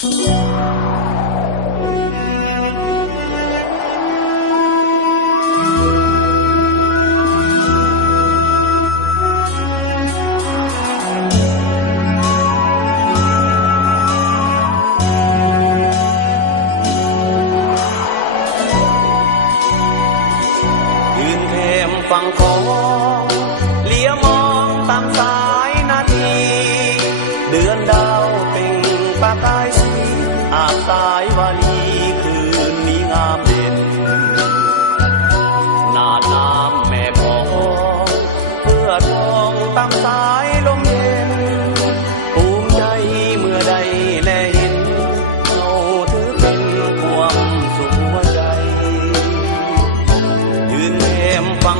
ฝั่งของเลี้ยมองตามสายนาทีเดือนดาวเป่งประกายสีอาบสายวาลีคืนนี้งามเด่นนาดน้ำแม่พองเพื่อทองตามสายลมเย็นภูมิใจเมื่อใดแลเห็นเราถือเป็นความสุขหัวใจยืนแนมฟัง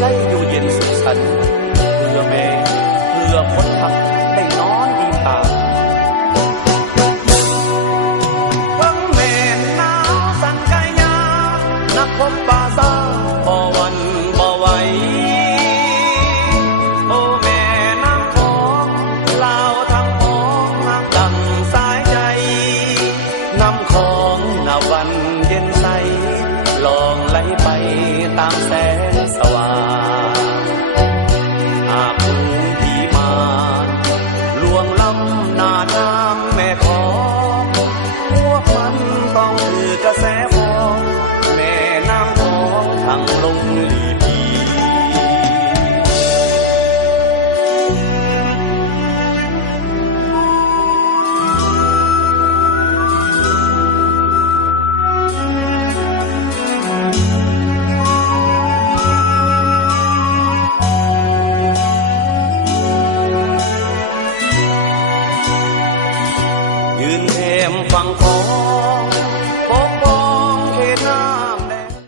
ได้อยู่เย็นสุขสันต์เพื่อแม่เพื่อคนทักได้นอนดีตาวังแม่หนาวสั่นกายยานักพบป่าซาบ่วันบ่ไหวโอ้แม่น้ำของลาวทางของห่างดังสายใจน้ำของนาวันเย็นใสลองไหลไปตามแสงสว่างอาบภูมิที่มาลวงล้ำนาน้ำแม่ของพวกมันต้องคือกระแสฟองแม่น้ำของทางลงลีพียืนแคมฟัง